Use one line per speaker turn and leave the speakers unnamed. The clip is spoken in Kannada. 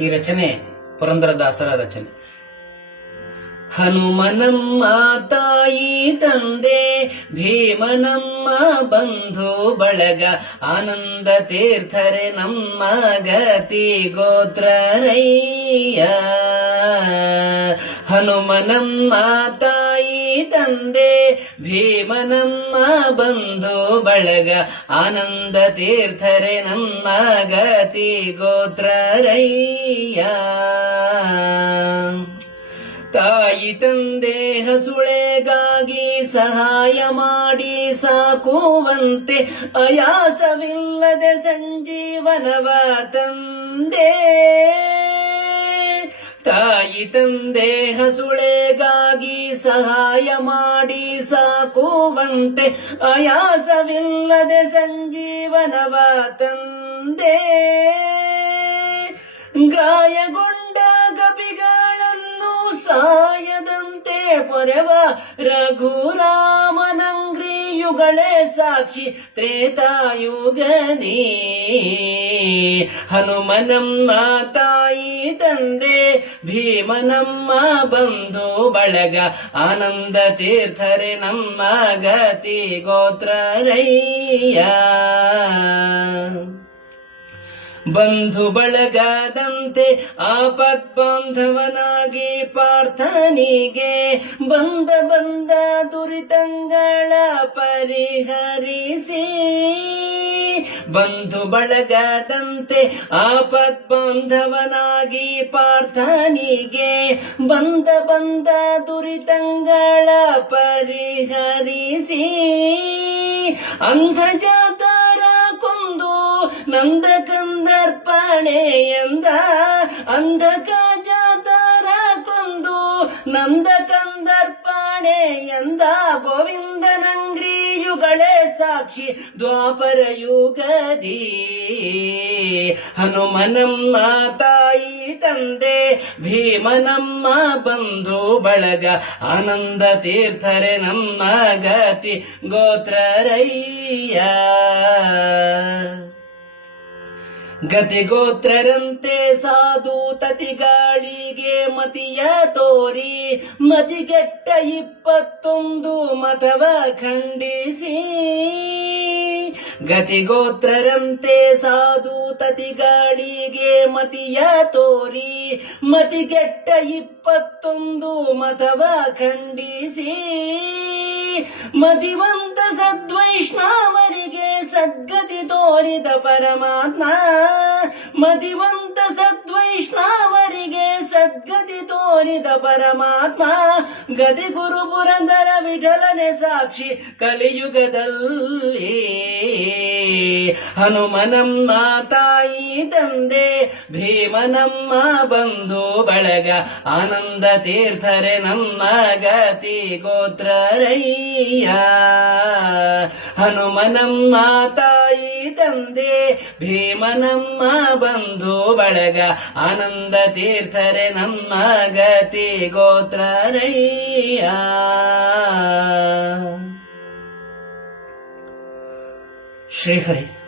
ಈ ರಚನೆ ಪುರಂದರದಾಸರ ರಚನೆ. ಹನುಮನಮ್ಮ ತಾಯಿ ತಂದೆ, ಭೀಮನಮ್ಮ ಬಂಧು ಬಳಗ, ಆನಂದ ತೀರ್ಥರೆ ನಮ್ಮ ಗತಿ ಗೋತ್ರರಯ್ಯ. ಹನುಮನಮ್ಮ ತಾಯಿ ತಂದೆ, ಭೀಮನಮ್ಮ ಬಂಧು ಬಳಗ, ಆನಂದ ತೀರ್ಥರೆ ನಮ್ಮ ಗತಿ ಗೋತ್ರರಯ್ಯ. ತಾಯಿ ತಂದೆ ಹಸುಳೆಗಾಗಿ ಸಹಾಯ ಮಾಡಿ ಸಾಕುವಂತೆ ಅಯಾಸವಿಲ್ಲದೆ ಸಂಜೀವನವ ತಂದೆ. ತಾಯಿ ತಂದೆ ಹಸುಳೆಗಾಗಿ ಸಹಾಯ ಮಾಡಿ ಸಾಕುವಂತೆ ಆಯಾಸವಿಲ್ಲದೆ ಸಂಜೀವನವ ತಂದೆ. ಗಾಯಗೊಂಡ ಗಪಿಗಳನ್ನು ಸಾಯದಂತೆ ಪೊರೆವ ರಘುರಾಮನಂಗ್ರಿಯುಗಳೇ ಸಾಕ್ಷಿ ತ್ರೇತಾಯುಗನಿ ಹನುಮನಮ್ಮ ತಾಯಿ ತಂದೆ ಭೀಮನಮ್ಮ ಬಂಧು ಬಳಗ ಆನಂದ ತೀರ್ಥರೆ ನಮ್ಮ ಗತಿ ಗೋತ್ರರಯ್ಯ. ಬಂಧು ಬಳಗದಂತೆ ಆಪತ್ ಬಾಂಧವನಾಗಿ ಪಾರ್ಥನಿಗೆ ಬಂದ ಬಂದ ದುರಿತಂಗಳ ಪರಿಹರಿಸಿ. ಬಂಧು ಬಳಗದಂತೆ ಆಪತ್ ಬಾಂಧವನಾಗಿ ಪಾರ್ಥನಿಗೆ ಬಂದ ಬಂದ ದುರಿತಂಗಳ ಪರಿಹರಿಸಿ. ಅಂಧಜಾತರ ಕೊಂದು ನಂದ ಕಂದರ್ಪಣೆ ಎಂದ ಅಂಧಕ ಜಾತರ ಕೊಂದು ನಂದ ಕಂದರ್ಪಣೆ ಎಂದ ಗೋವಿಂದನಂಗ್ರಿಯುಗಳೇ ಸಾಕ್ಷಿ ದ್ವಾಪರ ಯುಗದಿ. ಹನುಮನಮ್ಮ ತಾಯಿ ತಂದೆ ಭೀಮನಮ್ಮ ಬಂಧು ಬಳಗ ಆನಂದ ತೀರ್ಥರೆ ನಮ್ಮ ಗತಿ ಗೋತ್ರರಯ್ಯ. ಗತಿಗೋತ್ರರಂತೆ ಸಾಧು ತತಿಗಾಳಿಗೆ ಮತಿಯ ತೋರಿ, ಮತಿಗೆಟ್ಟ ಇಪ್ಪತ್ತೊಂದು ಮತವ ಖಂಡಿಸಿ. ಗತಿಗೋತ್ರರಂತೆ ಸಾಧು ತತಿಗಾಳಿಗೆ ಮತಿಯ ತೋರಿ, ಮತಿಗೆಟ್ಟ ಇಪ್ಪತ್ತೊಂದು ಮತವ ಖಂಡಿಸಿ. ಮತಿವಂತ ಸದ್ವೈಷ್ಣವರಿಗೆ ಸದ್ಗತಿ ತೋರಿದ ಪರಮಾತ್ಮ, ಮದಿವಂತ ಸದ್ವೈಷ್ಣವರಿಗೆ ಸದ್ಗತಿ ತೋರಿದ ಪರಮಾತ್ಮ, ಗದಿ ಗುರು ಪುರಂದರ ವಿಠಲನೆ ಸಾಕ್ಷಿ ಕಲಿಯುಗದಲ್ಲಿ. ಹನುಮನಮ್ಮ ತಾಯಿ ತಂದೆ, ಭೀಮನಮ್ಮ ಬಂಧು ಬಳಗ, ಆನಂದ ತೀರ್ಥರೆ ನಮ್ಮ ಗತಿ ಗೋತ್ರರಯ್ಯ. ಹನುಮನಮ್ಮ ತಾಯಿ ತಂದೆ. ಭೀಮನಮ್ಮ ಬಂಧು ಬಳಗ ಆನಂದ ತೀರ್ಥರೆ ನಮ್ಮ ಗತಿ ಗೋತ್ರರಯ್ಯ. ಶ್ರೀಹರಿ.